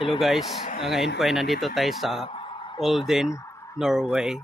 Hello guys, ngayon po ay nandito tayo sa Olden, Norway.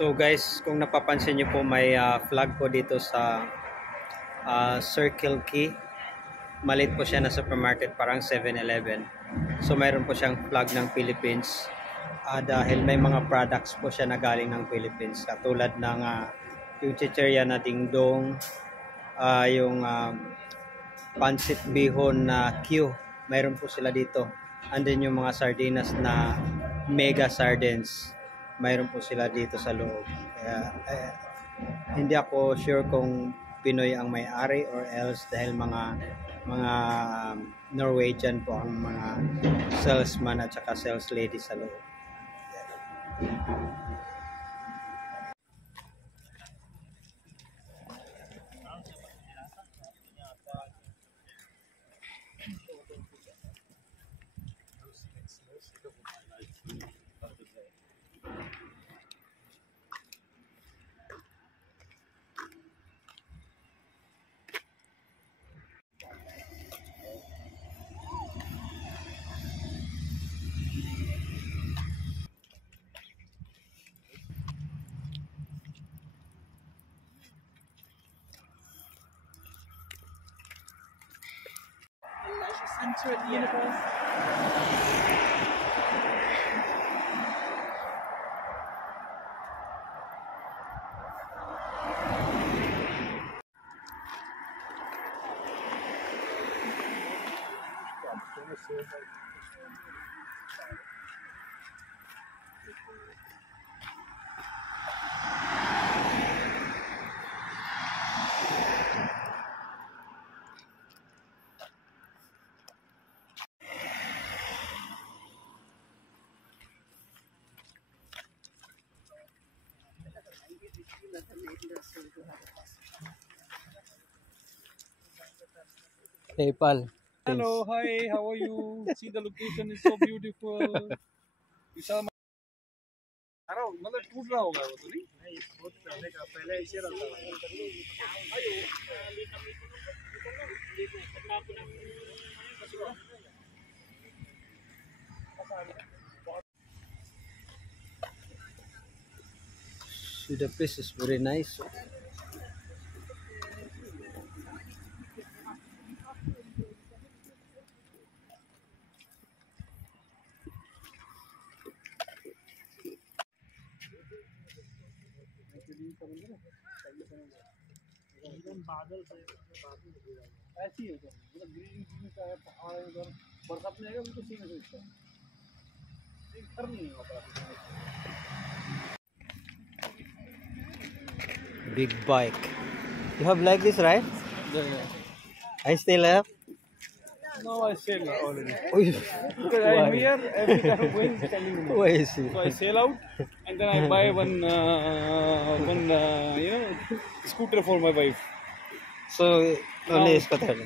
So guys, kung napapansin niyo po, may flag po dito sa Circle K. Maliit po siya na supermarket, parang 7-Eleven. So mayroon po siyang flag ng Philippines dahil may mga products po siya na galing ng Philippines, katulad ng yung chicherya na dingdong, yung pancit bihon na Q. Mayroon po sila dito. And then yung mga sardinas na mega sardines. Mayroon po sila dito sa loob. Kaya hindi ako sure kung Pinoy ang may-ari or else dahil mga Norwegian po ang mga salesman at saka sales lady sa loob. Center of the universe. PayPal. Hello, hi, how are you? See, the location is so beautiful. You saw my... अरे मतलब टूट रहा होगा वो तो नहीं बहुत पहले का पहले ऐसे रहता So the place is very nice. बादल से ऐसी है मतलब ग्रीन ग्रीन का है पहाड़ है उधर बरसात में आएगा बिल्कुल सीन है इसका एक घर नहीं है वहाँ Big bike. You have like this, right? I still have. No, I sail already. Uy, Because I am here, every time I'm going, it's telling me. why is it? So I sail out and then I buy one scooter for my wife. So only scooter.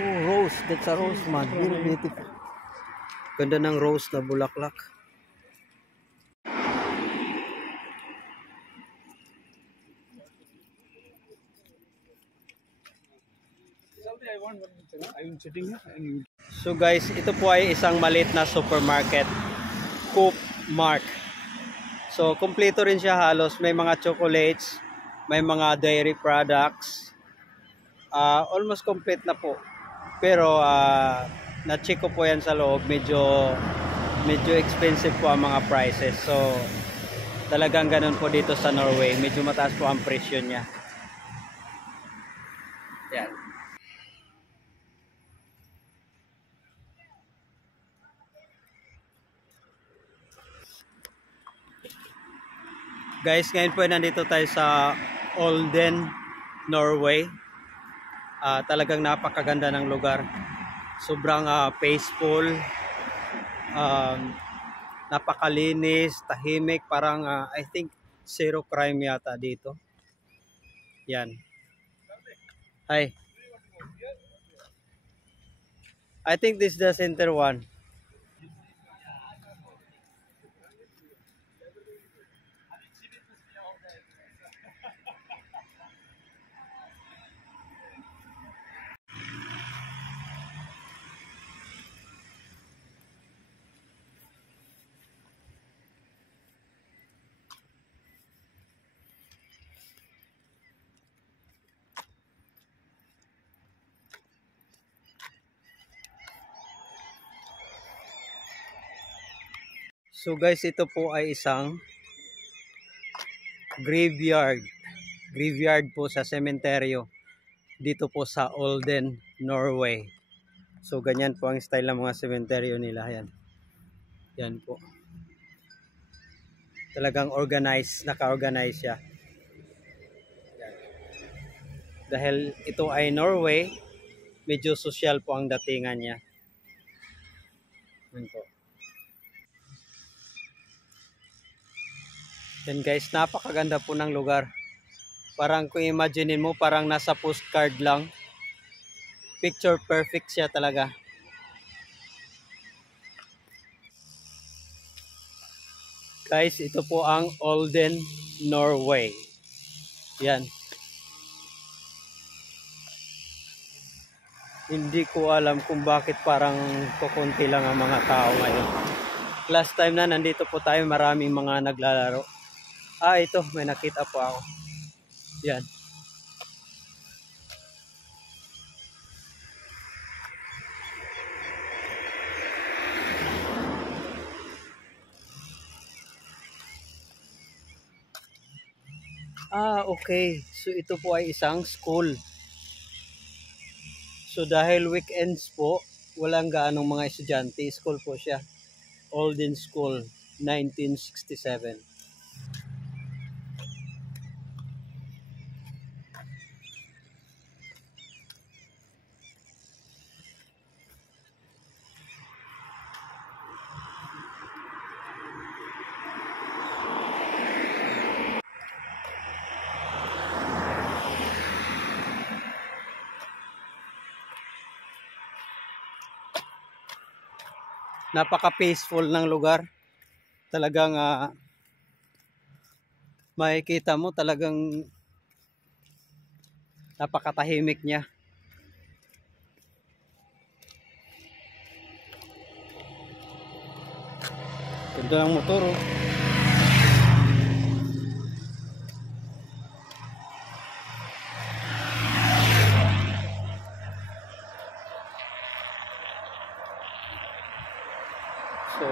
Oh, rose. That's a rose, man. Very beautiful. Ganda ng rose na bulaklak. I want one picture. I'm sitting here and you. So guys, ito po ay isang maliit na supermarket. Coop Mart. So kumpleto rin siya halos. May mga chocolates, may mga dairy products. Almost complete na po. Pero na-check ko po yan sa loob. Medyo expensive po ang mga prices. So talagang ganun po dito sa Norway. Medyo mataas po ang presyo niya. Yan. Guys, ngayon po ay nandito tayo sa Olden, Norway. Talagang napakaganda ng lugar. Sobrang peaceful. Napakalinis, tahimik. Parang I think zero crime yata dito. Yan. Hi. I think this is the center one. So guys, ito po ay isang graveyard. Graveyard po sa sementeryo dito po sa Olden, Norway. So ganyan po ang style ng mga sementeryo nila. Yan. Yan po. Talagang organized, naka-organize siya. Yan. Dahil ito ay Norway, medyo social po ang datingan niya. Yan po. Yan guys, napakaganda po ng lugar. Parang kung imaginein mo, parang nasa postcard lang. Picture perfect siya talaga. Guys, ito po ang Olden, Norway. Yan. Hindi ko alam kung bakit parang kukunti lang ang mga tao ngayon. Last time na nandito po tayo, maraming mga naglalaro. Ito, may nakita po ako. Yan. Okay. So ito po ay isang school. So dahil weekends po, walang gaanong mga estudyante, school po siya. Olden School, 1967. Napaka-peaceful ng lugar. Talagang makikita mo talagang napakatahimik niya. Ganda ng motor oh. So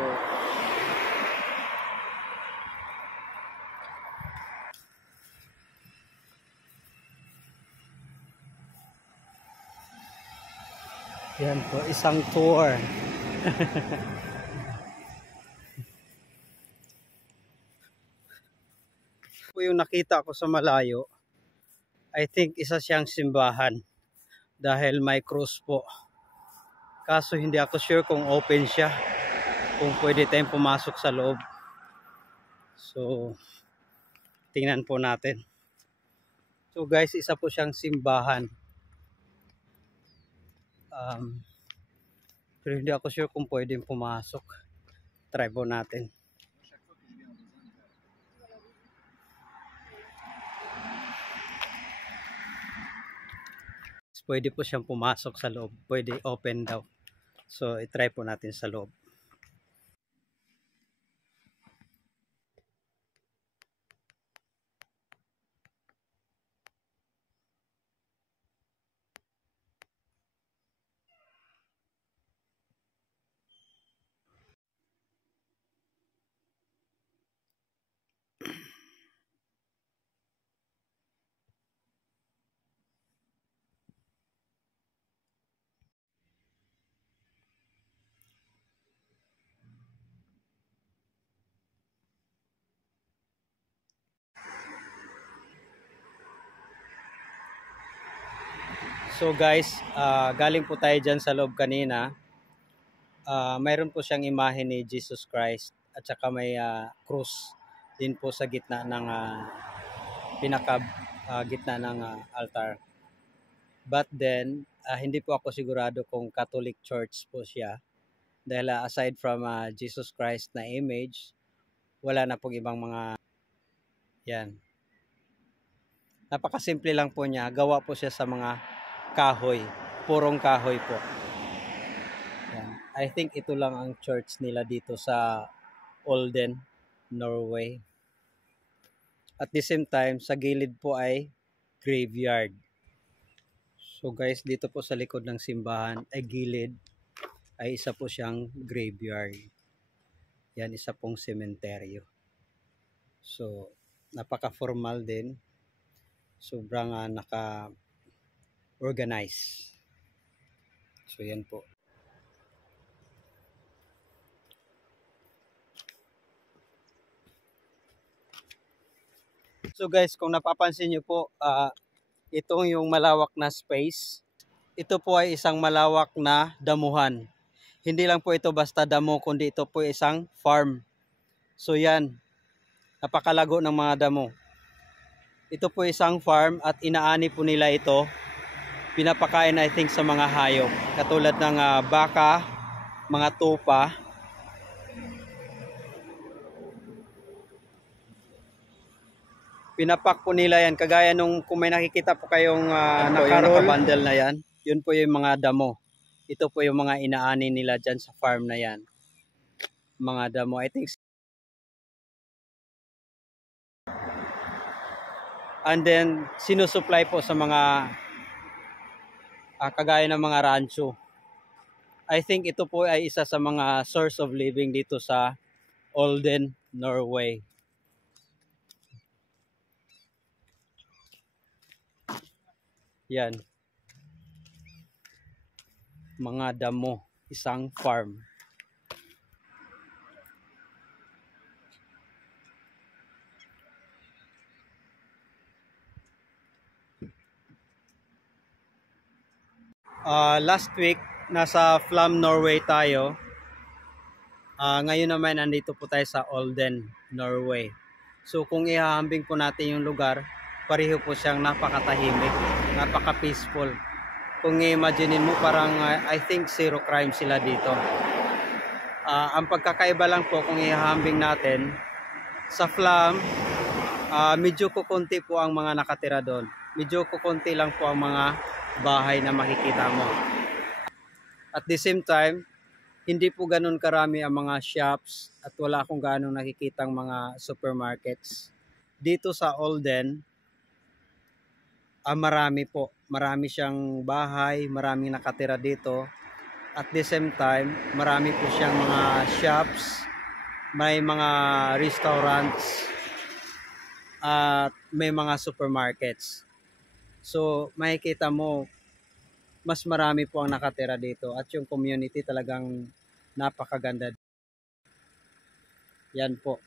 yan po, isang tour. Po yung nakita ko sa malayo, I think isa siyang simbahan dahil may cross po. Kaso hindi ako sure kung open siya, kung pwede tayong pumasok sa loob. So tingnan po natin. So guys, isa po siyang simbahan. Pero hindi ako sure kung pwedeng pumasok. Try po natin. Pwede po siyang pumasok sa loob. Pwede open daw. So i-try po natin sa loob. So guys, galing po tayo dyan sa loob kanina. Mayroon po siyang imahe ni Jesus Christ at saka may cross din po sa gitna ng gitna ng altar. But then, hindi po ako sigurado kung Catholic Church po siya. Dahil aside from Jesus Christ na image, wala na pong ibang mga yan. Napakasimple lang po niya. Gawa po siya sa mga kahoy. Purong kahoy po. Yan. I think ito lang ang church nila dito sa Olden, Norway. At the same time, sa gilid po ay graveyard. So guys, dito po sa likod ng simbahan ay gilid ay isa po siyang graveyard. Yan, isa pong sementeryo. So, napaka-formal din. Sobrang naka-organize. So, yan po. So guys, kung napapansin nyo po, itong yung malawak na space, ito po ay isang malawak na damuhan. Hindi lang po ito basta damo, kundi ito po isang farm. So yan, napakalago ng mga damo. Ito po isang farm at inaani po nila ito. Pinapakain I think sa mga hayop. Katulad ng baka, mga tupa. Pinapak po nila yan. Kagaya nung kung may nakikita po kayong naka-bundle na yan. Yun po yung mga damo. Ito po yung mga inaani nila dyan sa farm na yan. Mga damo. I think. And then, sinusupply po sa mga kagaya ng mga rancho. I think ito po ay isa sa mga source of living dito sa Olden, Norway. Yan. Mga damo, isang farm. Last week, nasa Flum, Norway tayo. Ngayon naman, nandito po tayo sa Olden, Norway. So kung ihahambing po natin yung lugar, pareho po siyang napakatahimik, napaka-peaceful. Kung i-imaginein mo, parang I think zero crime sila dito. Ang pagkakaiba lang po kung ihahambing natin, sa Flum, medyo kukunti po ang mga nakatira doon. Medyo kukunti lang po ang mga bahay na makikita mo. At the same time, hindi po ganun karami ang mga shops at wala akong ganong nakikitang mga supermarkets. Dito sa Olden, marami po. Marami siyang bahay, maraming nakatira dito. At the same time, marami po siyang mga shops, may mga restaurants, at may mga supermarkets. So, makikita mo, mas marami po ang nakatira dito. At yung community talagang napakaganda. Yan po.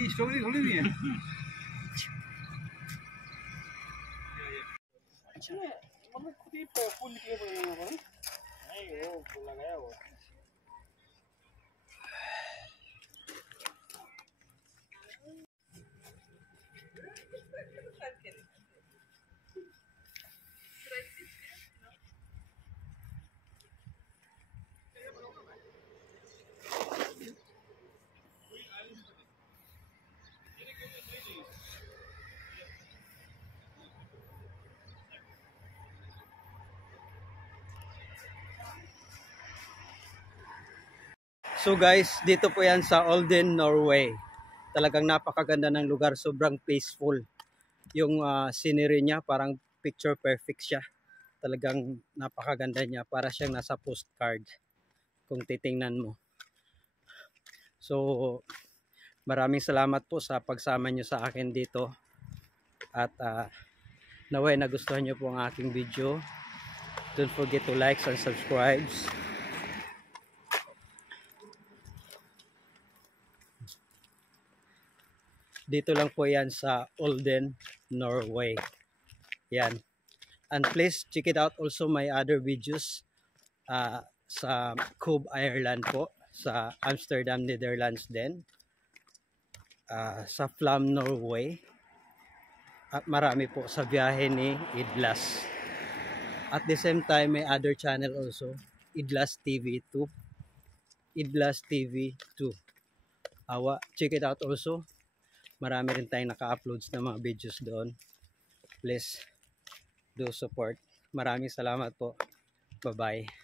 ये स्टोरी थोड़ी नहीं है। अच्छा मतलब खुद ही फूल निकले बनाना पड़ा नहीं वो लगाया हुआ So guys, dito po yan sa Olden, Norway. Talagang napakaganda ng lugar, sobrang peaceful. Yung scenery niya, parang picture perfect siya. Talagang napakaganda niya, para siyang nasa postcard kung titingnan mo. So, maraming salamat po sa pagsama nyo sa akin dito. At naway nagustuhan nyo po ang aking video. Don't forget to like and subscribe. Dito lang po yan sa Olden, Norway. Yan. And please check it out also my other videos sa Cube, Ireland po, sa Amsterdam, Netherlands din, sa Flam, Norway, at marami po sa biyahe ni Idlas. At the same time, may other channel also, Idlas TV 2. Idlas TV 2. Check it out also. Marami rin tayong naka-uploads na mga videos doon. Please do support. Maraming salamat po. Bye-bye.